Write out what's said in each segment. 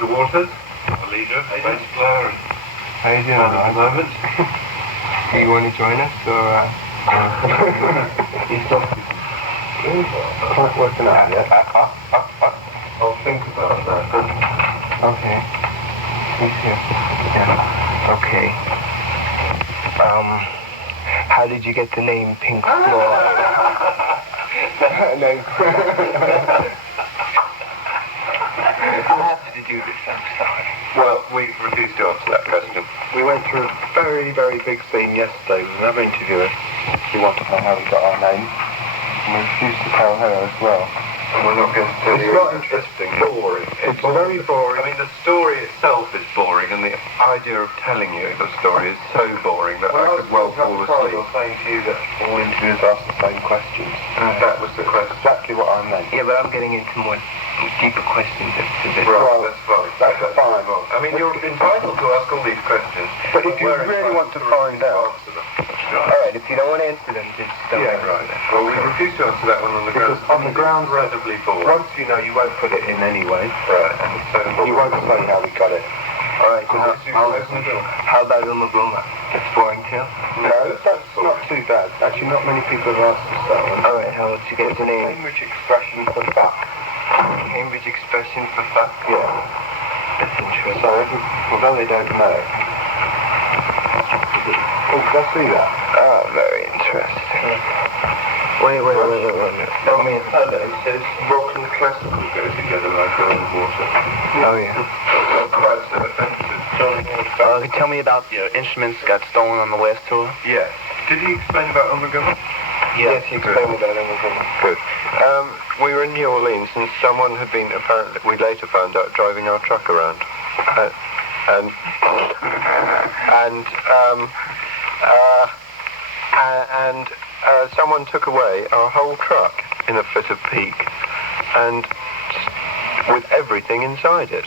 Roger Waters, the leader, bass player, and how you doing, at the moment. Do you want to join us, or you still working on it? I'll think about that. Okay. Me too. Yeah. Okay. How did you get the name Pink Floyd? I have to do this, I'm sorry. Well, we refuse to answer that question. We went through a very, very big scene yesterday with another interviewer. She wanted to know how we got our name. And we refused to tell her as well. And we're not going to tell you. It's not interesting. Boring. It's very boring. I mean, the story itself is boring, and the idea of telling you the story is so boring that I could well fall asleep. I was saying to you that all interviewers ask the same questions. That was the question. Exactly what I meant. Yeah, but I'm getting into more deeper questions. Right, that's fine. That's fine. I mean, you're entitled to ask all these questions. But if you really want to find out... Alright, if you don't want to answer them, just don't answer them. Well, we refuse to answer that one on the ground. Because on the ground, incredibly boring. Once you know, you won't put it in anyway. Right. And so you won't say how we got it. Alright, how about Uma Buma? That's boring too? No, that's not too bad. Actually, not many people have asked us that one. Alright, how would you get the name? Cambridge expression for fuck. Cambridge expression for fuck? Yeah. That's interesting. So, although they don't know. Oh, did I see that? Oh, very interesting. Wait. I mean, hello, it says rock and classical go together like oil and water. Oh, yeah. Quite so offensive. Tell me about your instruments got stolen on the last tour. Yeah. Did he explain about Omagama? Yes, he explained about Omagama. Good. We were in New Orleans, and someone had been, apparently, we later found out, driving our truck around. Someone took away our whole truck in a fit of pique, and with everything inside it.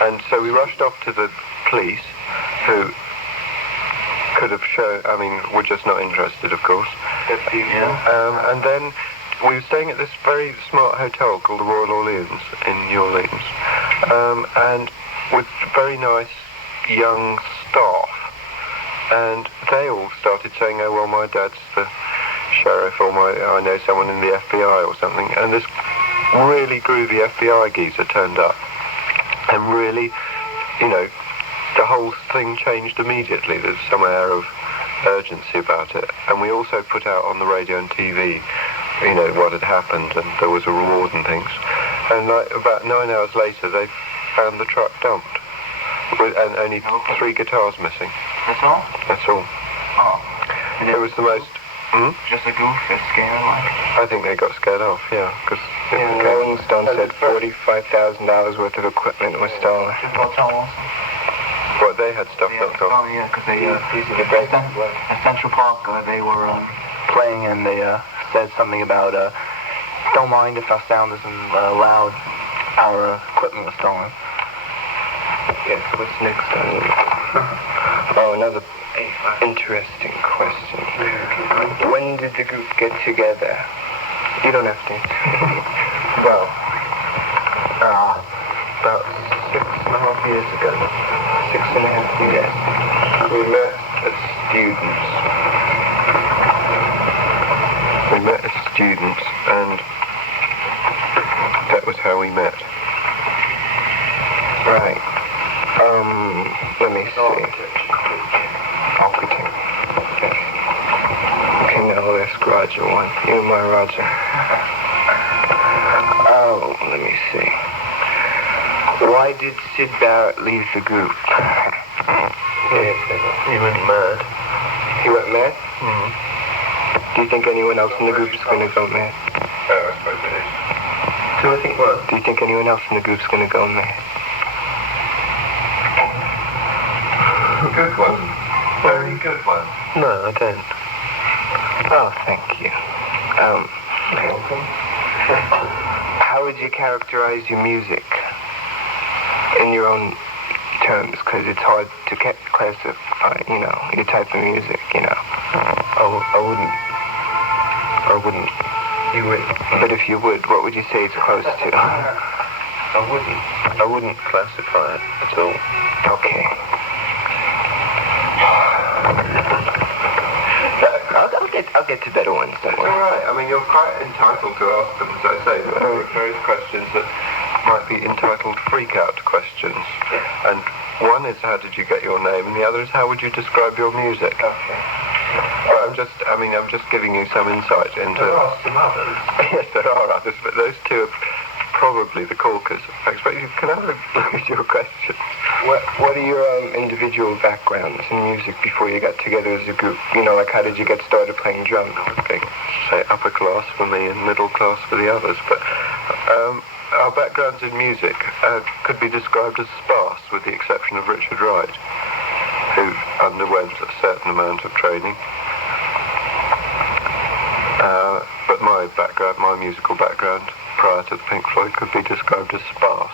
And so we rushed off to the police, who could have shown, I mean, were just not interested, of course. And then we were staying at this very smart hotel called the Royal Orleans in New Orleans, and with very nice young staff. And they all started saying, oh, well, my dad's the sheriff, or I know someone in the FBI or something. And this really groovy FBI geezer turned up. And really, you know, the whole thing changed immediately. There's some air of urgency about it. And we also put out on the radio and TV, you know, what had happened, and there was a reward and things. And like about 9 hours later, they found the truck dumped. And only 3 guitars missing. That's all? That's all. Oh. It was the most... Just a goof that scared like? I think they got scared off, yeah. Because Rolling Stone said $45,000 worth of equipment was stolen. What, they had stuff knocked off? Oh, yeah, because they, at Central Park, they were playing, and they said something about, don't mind if our sound isn't loud, our equipment was stolen. Yes, what's next? Oh, another interesting question. When did the group get together? You don't have to. Well, about 6.5 years ago. 6.5 years. We met as students. And that was how we met. Right. Let me see. Architect. Yes. Okay, now let's Roger one. You and my Roger. Oh, let me see. Why did Sid Barrett leave the group? He went mad. He went mad? Mm-hmm. Do you think anyone else in the group is going to go mad? I suppose it is. Do I think what? Do you think anyone else in the group is going to go mad? Good one. Very good one. No, I don't. Oh, thank you. How would you characterize your music in your own terms? Because it's hard to classify, you know, your type of music, you know. I wouldn't. You would. But if you would, what would you say it's close to? I wouldn't classify it at all. Okay. I'll get to better ones. It's all right. I mean, you're quite entitled to ask them, as I say. There are various questions that might be entitled freak-out questions. And one is, how did you get your name? And the other is, how would you describe your music? Okay. Well, I'm just giving you some insight into... There are some others. Yes, there are others, but those two are probably the corkers. I expect you can have a look at your question. What are your individual backgrounds in music before you got together as a group? You know, like how did you get started playing drums? I think, say, upper class for me and middle class for the others. But our backgrounds in music could be described as sparse, with the exception of Richard Wright, who underwent a certain amount of training. But my musical background prior to the Pink Floyd could be described as sparse.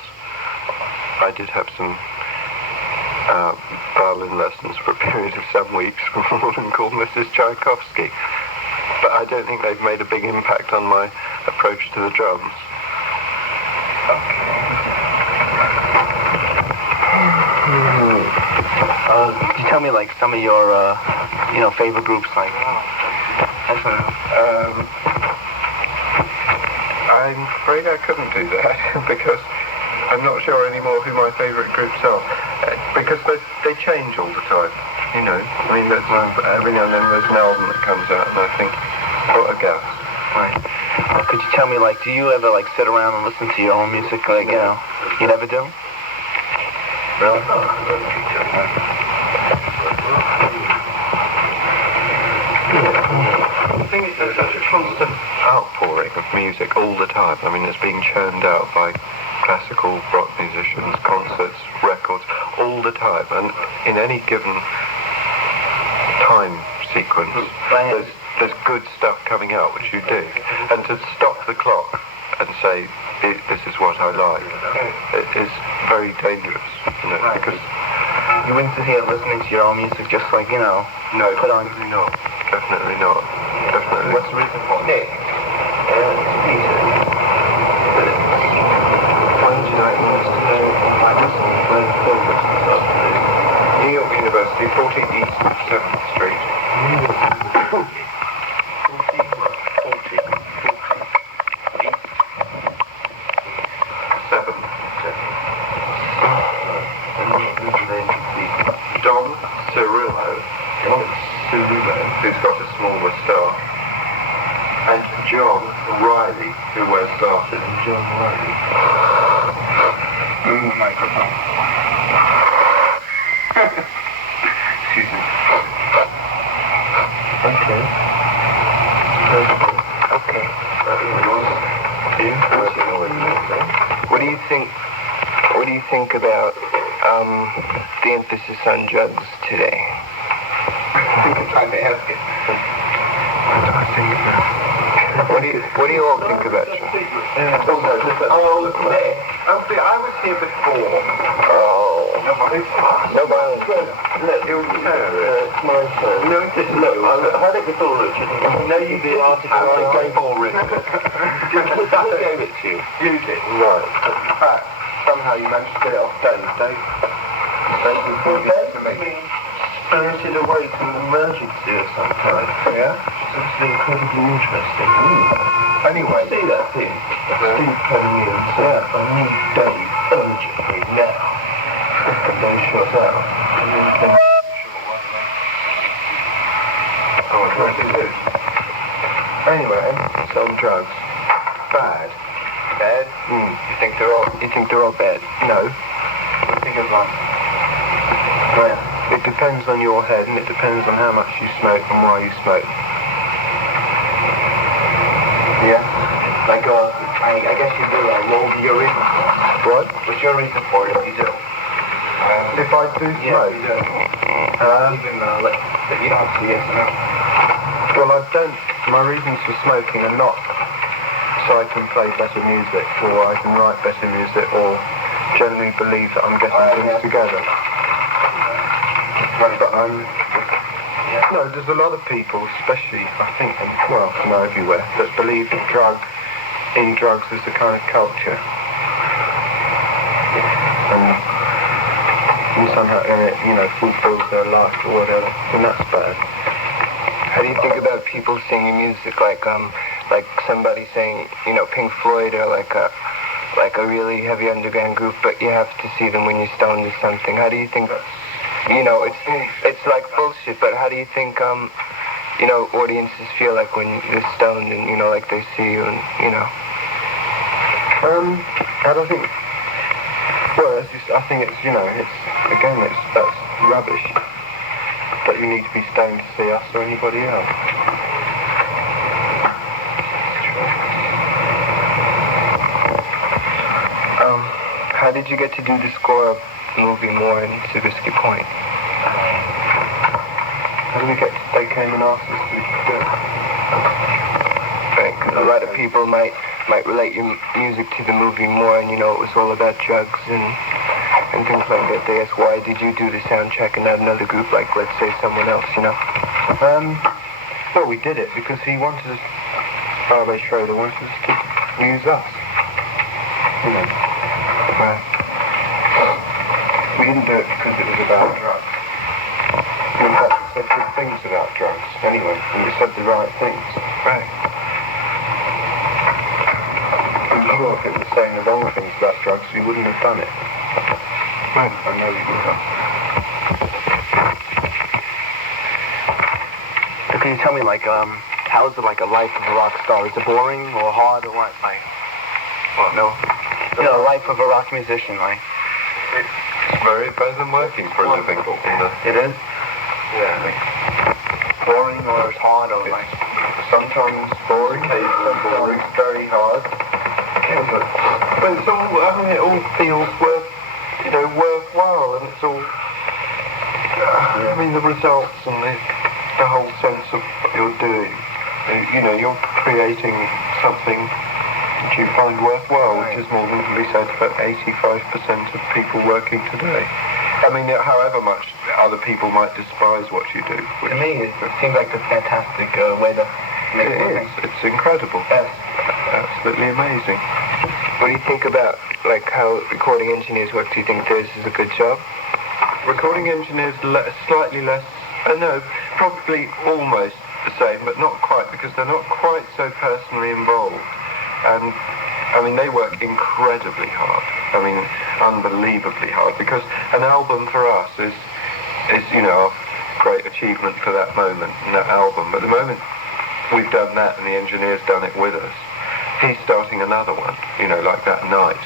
I did have some violin lessons for a period of some weeks from a woman called Mrs. Tchaikovsky, but I don't think they've made a big impact on my approach to the drums. Could you tell me like some of your favorite groups, like? I'm afraid I couldn't do that because I'm not sure anymore who my favourite groups are, because they change all the time, you know. I mean, every now and then there's an album that comes out and I think, what a gas. Right. Could you tell me, like, do you ever like sit around and listen to your own music, like, you know? You never do? Really? The thing is, there's such a constant outpouring of music all the time. I mean, it's being churned out by classical rock musicians, concerts, records, all the time. And in any given time sequence, there's good stuff coming out which you dig. And to stop the clock and say, this is what I like, it is very dangerous, you know, because... You wouldn't sit here listening to your own music just like, you know... No, put on... definitely not. Definitely not. Definitely. What's the reason for it? Nick. When did I used to know I listened when Phil was this afternoon? New York University, 14 East 7th Street. 40 East 7th. Don Cirillo, who's got a small moustache, and John Riley, who wears glasses. John Riley. Microphone. Excuse me. Okay. What do you think about the emphasis on drugs today? I may ask it. What do you all think about drugs? I was here before. Oh. No violence. It's my turn. No, it isn't. Look, I had it before, Richard. I know you did. I gave all Richard. I gave it to you. You did. Right. In fact, somehow you managed to get it off Dave. Dave reported it to me. Spirited Away from Emergency or something. Yeah? It's incredibly interesting. Anyway. See that thing? Steve coming in and said, I need Dave urgently now. And then shut out. And then came oh, I really do. Anyway, some drugs. Bad. Bad? You think they're all bad? No. What do you think of that? Well, it depends on your head and it depends on how much you smoke and why you smoke. Yeah? Like, I guess you do, like, what would be your reason for it? What? What's your reason for it if you do? If I do smoke? Yeah, you do. Even, you don't have to say yes or no. Well, I don't. My reasons for smoking are not so I can play better music or I can write better music or generally believe that I'm getting things together. But no, there's a lot of people, especially, I think, everywhere, that believe in drugs as a kind of culture. and somehow, and it, you know, fulfills their life or whatever, and that's bad. How do you think about people singing music like somebody saying, you know, Pink Floyd or like a really heavy underground group, but you have to see them when you're stoned or something? How do you think, you know, it's like bullshit, but how do you think, you know, audiences feel like when you're stoned and, you know, like they see you and, you know? I don't think, well, I think it's, you know, that's rubbish. That you need to be stoned to see us or anybody else. How did you get to do the score of the movie More in Zabriskie Point? They came and asked us to do it. Right, 'cause a lot of people might relate your music to the movie More, and you know it was all about drugs and things like that. They ask, why did you do the soundtrack and not another group like, let's say, someone else, you know? Well, we did it because he wanted us, Barbara Schroeder wanted us to use us. You know. Right. We didn't do it because it was about drugs. In fact, it said good things about drugs, anyway, and it said the right things. Right. I'm sure if it was saying the wrong things about drugs, we wouldn't have done it. Right. I know we would have. So can you tell me, like, how is it like a life of a rock star? Is it boring or hard or what? Like, Well, no. you know, the life of a rock musician, like. It's very better than working for a living. It is? Yeah. Boring or it's hard or like. Sometimes boring, sometimes very hard. But it's all, I mean, it all feels worthwhile, and it's all, I mean, the results and the whole sense of what you're doing. You know, you're creating something that you find worthwhile, which is more than can be said for 85% of people working today. I mean, however much other people might despise what you do. To me, it seems like a fantastic way to make a living. It's incredible. Yes. Absolutely amazing. What do you think about, like, how recording engineers work? Do you think theirs is a good job? Recording engineers slightly less, no, probably almost the same, but not quite, because they're not quite so personally involved. And, I mean, they work incredibly hard. I mean, unbelievably hard, because an album for us is you know, a great achievement for that moment, and that album. But the moment we've done that and the engineer's done it with us, he's starting another one, you know, like that night.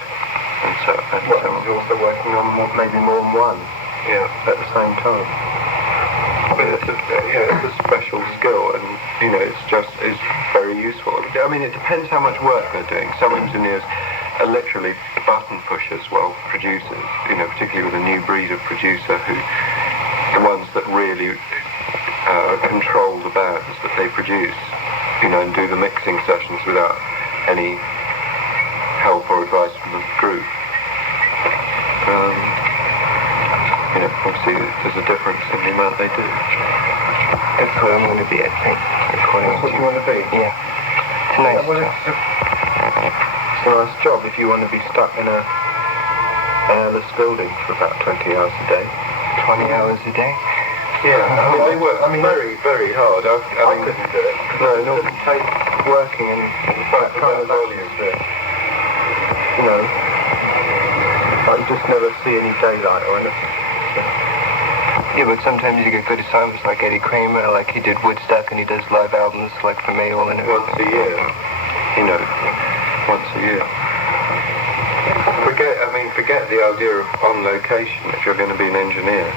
And so He's also working on maybe more than one. Yeah, at the same time. but it's a special skill, and you know, it's very useful. I mean, it depends how much work they're doing. Some engineers are literally button pushers, well, producers, you know, particularly with a new breed of producer the ones that really control the bands that they produce, you know, and do the mixing sessions without any help or advice from the group. You know, obviously there's a difference in the amount they do. That's what I'm going to be, I think. Recording. That's what you want to be? Yeah. It's a nice Well, job. it's a nice job if you want to be stuck in a airless building for about 20 hours a day. 20 hours a day? Yeah, I mean, they work very, very hard. I mean, couldn't do it. No, not Take working in that kind of volume. you know, You just never see any daylight or anything. yeah, but sometimes you get good assignments like Eddie Kramer, like he did Woodstock and he does live albums like for Mayall and Once a year, you know, once a year. Forget the idea of on location if you're going to be an engineer.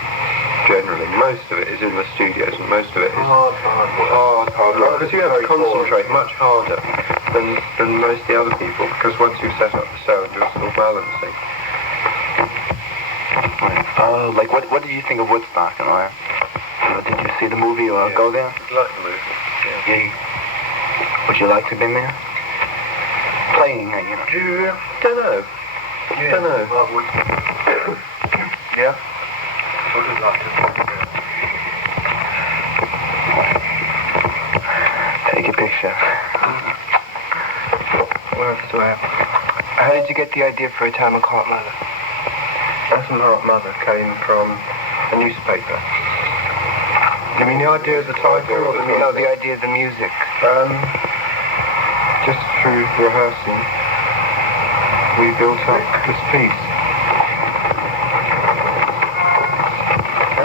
Generally, most of it is in the studios, and most of it is hard work. Because you have to concentrate much harder than most of the other people. Because once you've set up the sound, you're still balancing. Like, what did you think of Woodstock and all that? Did you see the movie or go there? I like the movie. Yeah. Would you like to have been there? Playing there, you know? Don't know. Don't know. Yeah? Would have liked to be there. Take a picture. What else do I have? How did you get the idea for A Time of Cold Mother? Atom Heart Mother came from a newspaper. You mean the idea of the title, or the music? No, the idea of the music. Just through rehearsing, we built up this piece.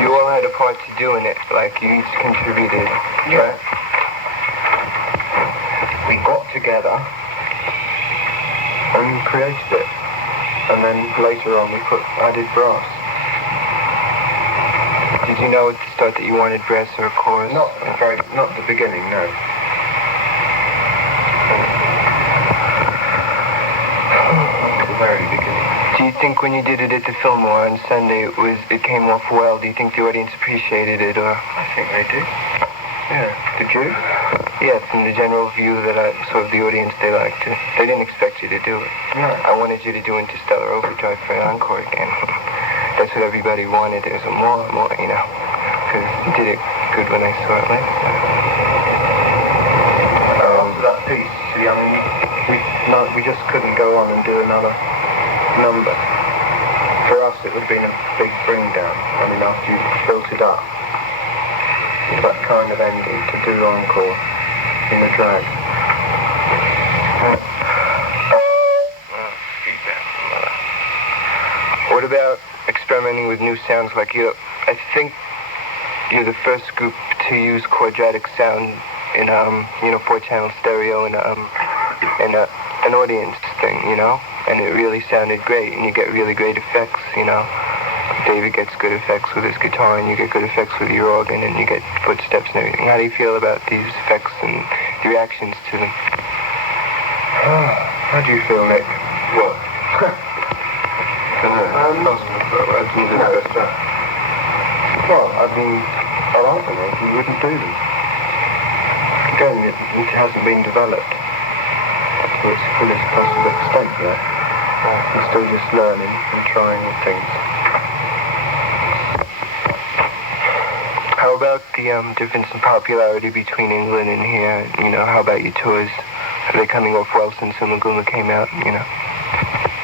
You all had a part to do in it, like you each contributed. Yeah. We got together and created it. And then later on we added brass. Did you know at the start that you wanted brass or a chorus? Not the beginning, no. Not the very beginning. Do you think when you did it at the Fillmore on Sunday it came off well? Do you think the audience appreciated it, or? I think they did. Yeah. Did you? Yeah, from the general view that I saw of the audience, they liked it. They didn't expect you to do it. No. I wanted you to do Interstellar Overdrive for an encore again. That's what everybody wanted. There was more, you know. Because you did it good when I saw it last time. After that piece, see, I mean, we just couldn't go on and do another number. For us, it would have been a big bring down. I mean, after you built it up, that kind of ending to do encore in the drag. What about experimenting with new sounds like you? I think you're the first group to use quadratic sound in 4-channel stereo and an audience thing, you know, and it really sounded great, and you get really great effects, you know. David gets good effects with his guitar, and you get good effects with your organ, and you get footsteps and everything. How do you feel about these effects and the reactions to them? How do you feel, Nick? What? Well, I mean, I like them. We wouldn't do them. Again, it hasn't been developed to its fullest possible extent yet. We're still just learning and trying things. How about the difference in popularity between England and here? You know, how about your tours? Are they coming off well since Maguma came out, you know?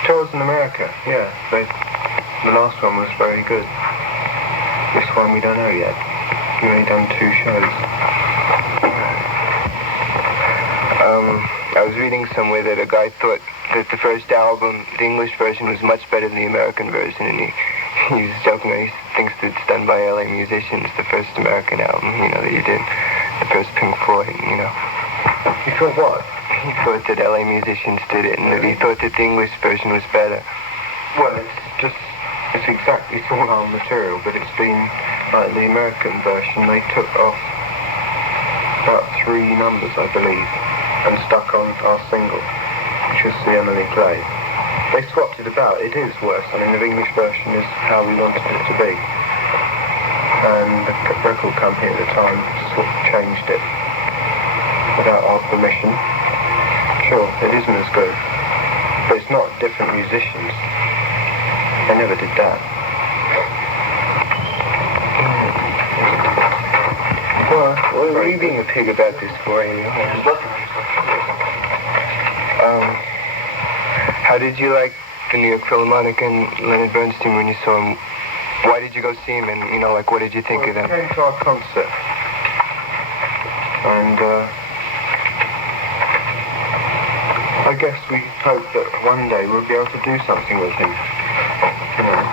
Tours in America, yeah. The last one was very good. This one we don't know yet. We've only done 2 shows. I was reading somewhere that a guy thought that the first album, the English version, was much better than the American version, and he was joking that he thinks that it's done by LA musicians, the first American album, you know, that you did, the first Pink Floyd, you know. You thought what? He thought that LA musicians did it, and that he thought that the English version was better. Well, it's all our material, but it's been, like the American version, they took off about 3 numbers, I believe, and stuck on our single, which was the Emily Play. They swapped it about. It is worse. I mean, the English version is how we wanted it to be. And the record company at the time sort of changed it without our permission. Sure, it isn't as good. But it's not different musicians. They never did that. Well, what are you being a pig about this for, anyway? How did you like the New York Philharmonic and Leonard Bernstein when you saw him? Why did you go see him, and, you know, like, what did you think of them? He came to our concert. And, I guess we hope that one day we'll be able to do something with him. You know.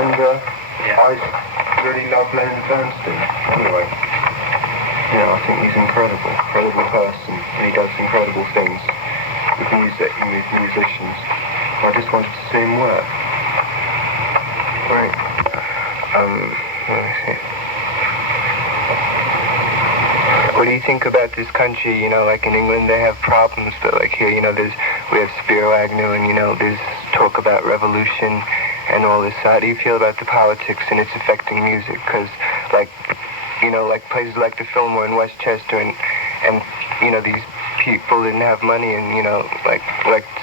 And, I really love Leonard Bernstein, anyway. You know, I think he's incredible person, and he does incredible things with music and with musicians. I just wanted to see him work. Right. Let me see. What do you think about this country? You know, like in England they have problems, but like here, you know, we have Spiro Agnew, and, you know, there's talk about revolution and all this. How do you feel about the politics and it's affecting music? Because, like, you know, like places like the Fillmore in Westchester, and you know, these people didn't have money, and, you know, like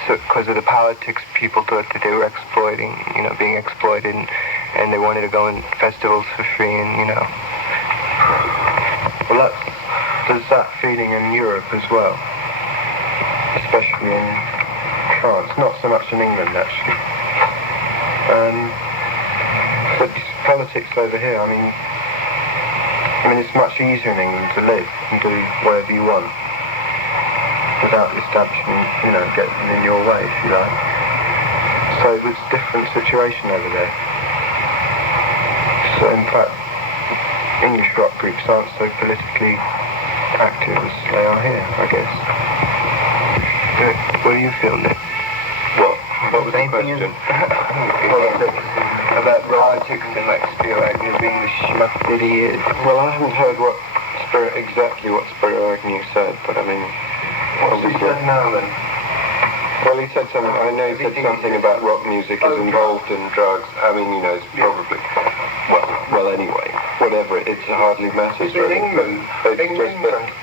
because of the politics, people thought that they were being exploited, and they wanted to go in festivals for free, and, you know. Well, there's that feeling in Europe as well, especially in France, not so much in England actually. But politics over here, I mean, it's much easier in England to live and do whatever you want without the establishment, getting in your way, if you like. So it's a different situation over there. So in fact, English rock groups aren't so politically active as they are here, I guess. What do you feel, Nick? What was the question? Politics. About politics and like Spiro Agnew being the schmuck that he is. Well, I haven't heard exactly what Spiro Agnew said, but I mean, What's he said now then? well, he said something. I know he said something about rock music is involved in drugs. I mean, it's probably well. Anyway, whatever it hardly matters. In England,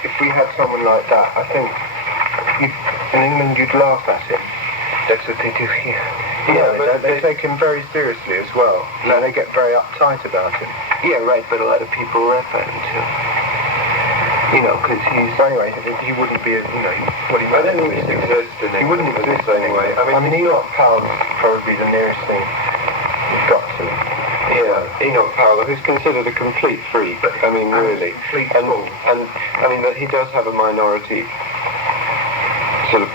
if we had someone like that, I think in England you'd laugh at him. That's what they do here. Yeah, but they take him very seriously as well. No, they get very uptight about him. Yeah, right, but a lot of people rap at him too. Because he's... Anyway, he wouldn't be, I don't think he'd exist in England. He wouldn't exist the same way. I mean, Enoch Powell's probably the nearest thing you've got to him. Yeah, Enoch Powell, who's considered a complete freak. I mean, really. And I mean, that he does have a minority sort of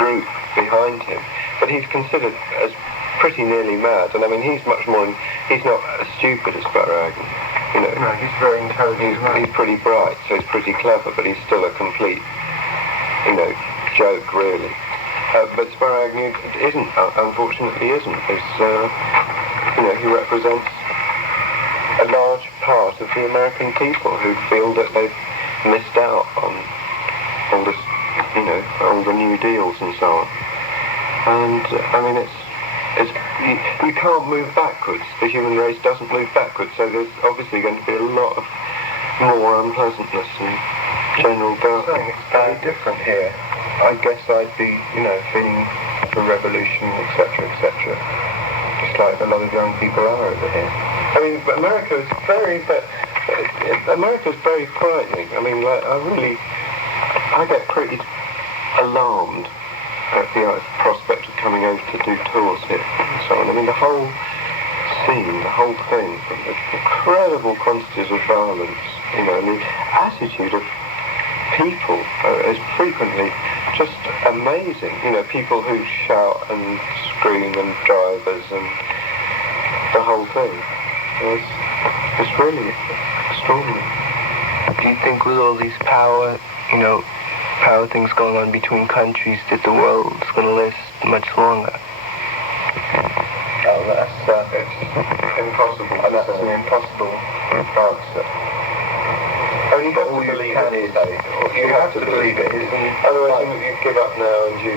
group behind him, but he's considered as pretty nearly mad. And I mean, he's not as stupid as Spiro Agnew. No, he's very intelligent. He's pretty bright, so he's pretty clever, but he's still a complete, joke, really. But Spiro Agnew unfortunately isn't, because, he represents a large part of the American people who feel that they've missed out on all this, all the new deals and so on. And, I mean, you can't move backwards. The human race doesn't move backwards, so there's obviously going to be a lot of more unpleasantness and general darkness. It's very different here. I guess I'd be, feeling the revolution, etc., etc. Just like a lot of young people are over here. I mean, America's very frightening. I mean, I get pretty alarmed at the prospect of coming over to do tours here and so on. I mean, the whole scene, the whole thing, the incredible quantities of violence, and the attitude of people is frequently just amazing. People who shout and scream and drivers and the whole thing. It's really extraordinary. Do you think with all these power things going on between countries that the world's going to last much longer? Oh, it's impossible. And that's an impossible answer. I mean, all you can say, you have to believe it. Otherwise, you give up now, and you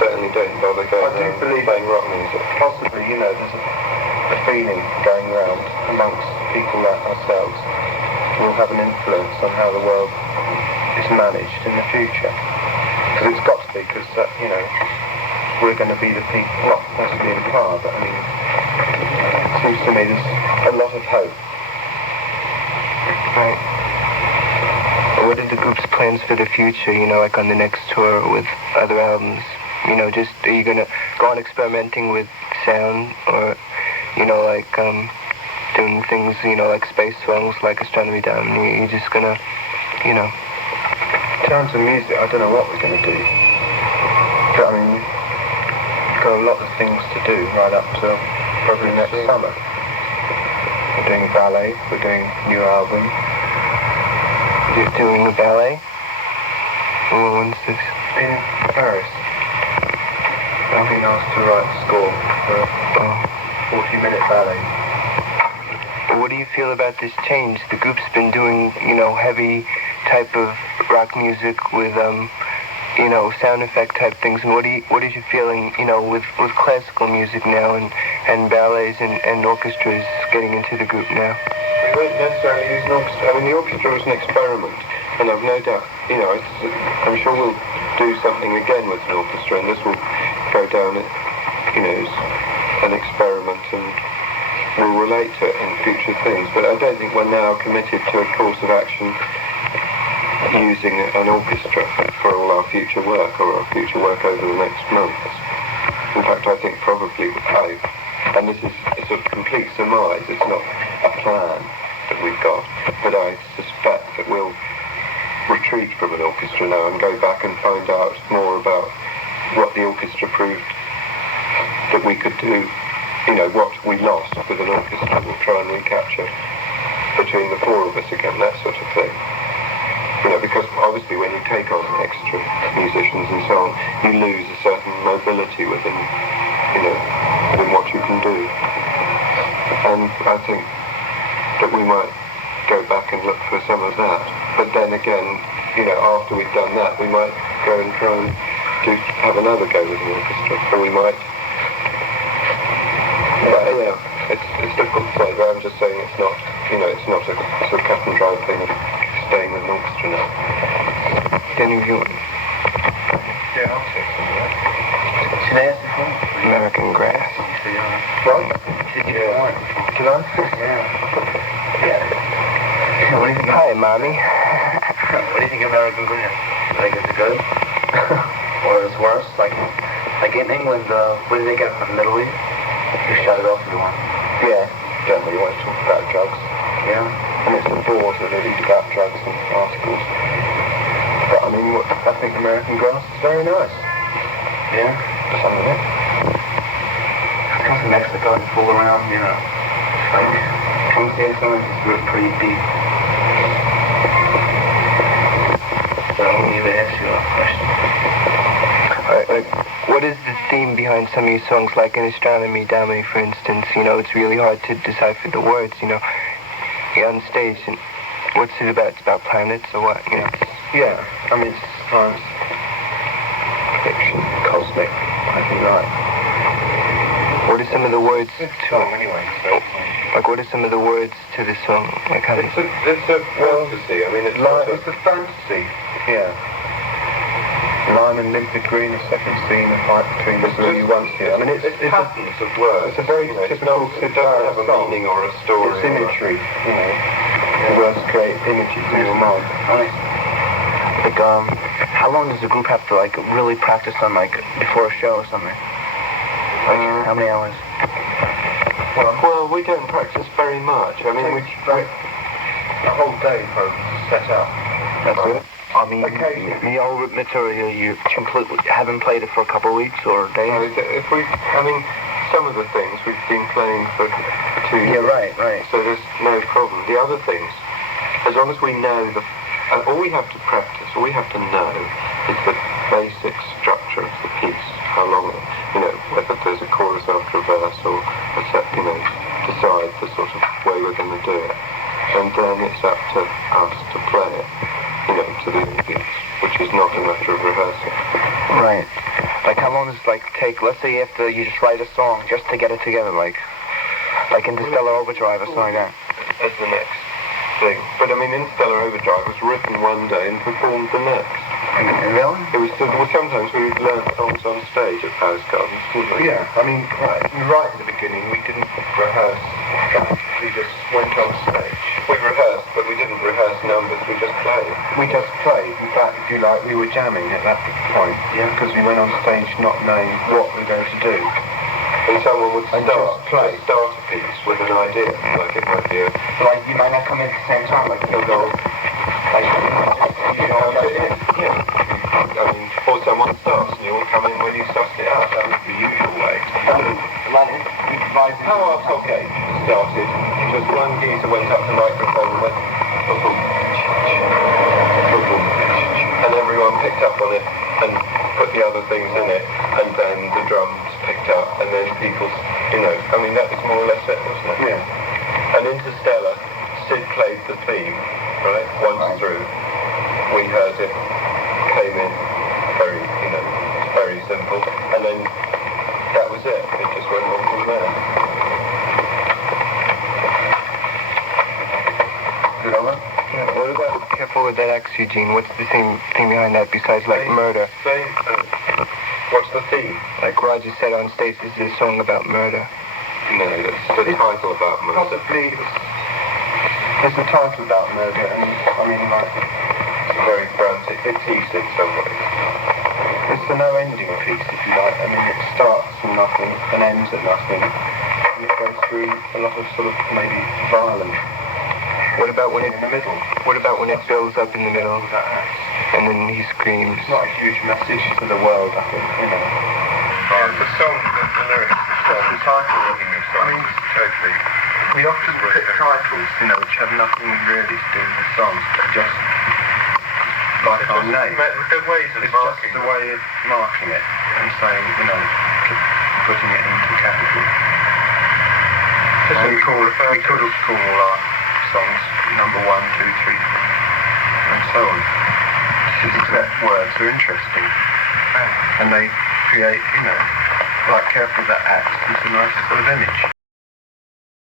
certainly don't bother going playing rock music. Possibly, there's a feeling going around amongst people like ourselves will have an influence on how the world is managed in the future. Because it's got to be, because, we're going to be the people, not necessarily in the car, but I mean, it seems to me there's a lot of hope. Right. What are the group's plans for the future, like on the next tour with other albums? Are you going to go on experimenting with sound, or, doing things, like space songs, like Astronomy Down? You're just going to, In terms of music, I don't know what we're going to do. But, I mean, we've got a lot of things to do right up till probably next summer. We're doing ballet, we're doing a new album. You're doing a ballet? When's this? In Paris. I've been asked to write a score for a 40-minute ballet. What do you feel about this change? The group's been doing, heavy type of rock music with, sound effect type things. And what is your feeling, with classical music now and ballets and orchestras getting into the group now? We won't necessarily use an orchestra. I mean, the orchestra was an experiment, and I've no doubt, I'm sure we'll do something again with an orchestra, and this will go down, as an experiment, and we'll relate to it in future things. But I don't think we're now committed to a course of action using an orchestra for all our future work or our future work over the next months. In fact, I think probably and this is a sort of complete surmise, it's not a plan that we've got, but I suspect that we'll retreat from an orchestra now and go back and find out more about what the orchestra proved that we could do, what we lost with an orchestra. We'll try and recapture between the four of us again, that sort of thing. Because obviously when you take on extra musicians and so on, you lose a certain mobility within what you can do. And I think that we might go back and look for some of that. But then again, after we've done that, we might go and try and have another go with an orchestra. Or we might... It's difficult to say, but I'm just saying it's not, it's not a sort of cut and dry thing of staying with an orchestra now. Any of you? Yeah, I'll take some of that. Should I ask you for? American Grass. What? Did you want? Did I? Yeah. What do you think? Hi, Mommy. What do you think of American Grass? I think it's good. Or it's worse? Like in England, what did they get from the Middle East? You shut it off if you want. Yeah, generally you want to talk about drugs. Yeah. And it's the board that read about drugs and articles. But I mean, I think American Grass is very nice. Yeah? Some of it. It comes from Mexico and fool around, Come see some of it's pretty deep. So I'll need to ask you a question. What is the theme behind some of your songs, like in Astronomy, Damini, for instance? It's really hard to decipher the words, You're on stage, and what's it about? It's about planets or what? Yeah, I mean, it's science fiction, cosmic, I think, right. What are some of the words It's song anyway, so... what are some of the words to this song? Like how it's a fantasy, I mean, it's a fantasy, yeah. Lime and limpid green, a second scene, a fight between the blue you once see. I mean, it's patterns of words. It's a very typical, it doesn't have a meaning or a story. It's imagery, The words create images in your mind. Like, how long does the group have to, really practice on, before a show or something? How many hours? Well, we don't practice very much. I mean, we a whole day for set up. That's it? I mean, the old material, you completely haven't played it for a couple of weeks or days? Some of the things we've been playing for 2 years. Yeah, right. So there's no problem. The other things, as long as we know all we have to practice, all we have to know is the basic structure of the piece, how long, whether there's a chorus after a verse or a set, decide the sort of way we're going to do it. And then it's up to us to play it. To the audience, which is not a matter of rehearsal. Right. How long does it take? Let's say you just write a song just to get it together, like Interstellar Overdrive or something like that. As the next thing. But I mean, Interstellar Overdrive was written one day and performed the next. Really? It was sometimes we learned songs on stage at Paris Gardens, didn't we? Yeah. I mean, right at the beginning, we didn't rehearse. We just went on stage. We rehearsed, but we didn't rehearse numbers. We just played. We just played. In fact, if you like, we were jamming at that point. Yeah. Because we went on stage not knowing what we were going to do. And someone would start a piece with an idea, like it might be a... you might not come in at the same time, they'll go... or someone starts and you all come in when you suss it out. That was the usual way. How our top eight started, just one geezer went up to the microphone and went... and everyone picked up on it and put the other things in it, and then the drums picked up, and then people, that was more or less it, wasn't it? Yeah. And Interstellar, Sid played the theme, right, once through. We heard it, came in, very simple, and then that was it. It just went on from there. Is it over? Yeah, what about Careful with That Axe, Eugene? What's the theme behind that besides, murder? What's the theme? Like Roger said on stage, this is a song about murder. No, that's the title about murder. Possibly, there's a title about murder, and It's a very frantic, it's easy in some ways. It's a no-ending piece, if you like. I mean, it starts from nothing and ends at nothing. And it goes through a lot of sort of maybe violence. What about when In the middle. What about when it builds up in the middle and then he screams? It's not a huge message to the world, I think, you know. The song, the lyrics, the title of the song, I mean, totally. We often pick titles, you know, which have nothing really to do with the songs, but just like our name. They're ways of It's marking. just a way of marking it and saying, you know, putting it into capital. And we could have called all our songs number 1, 2, 3, and so on. Except words are interesting. And they create, you know, like Careful That Axe, it's a nice sort of image.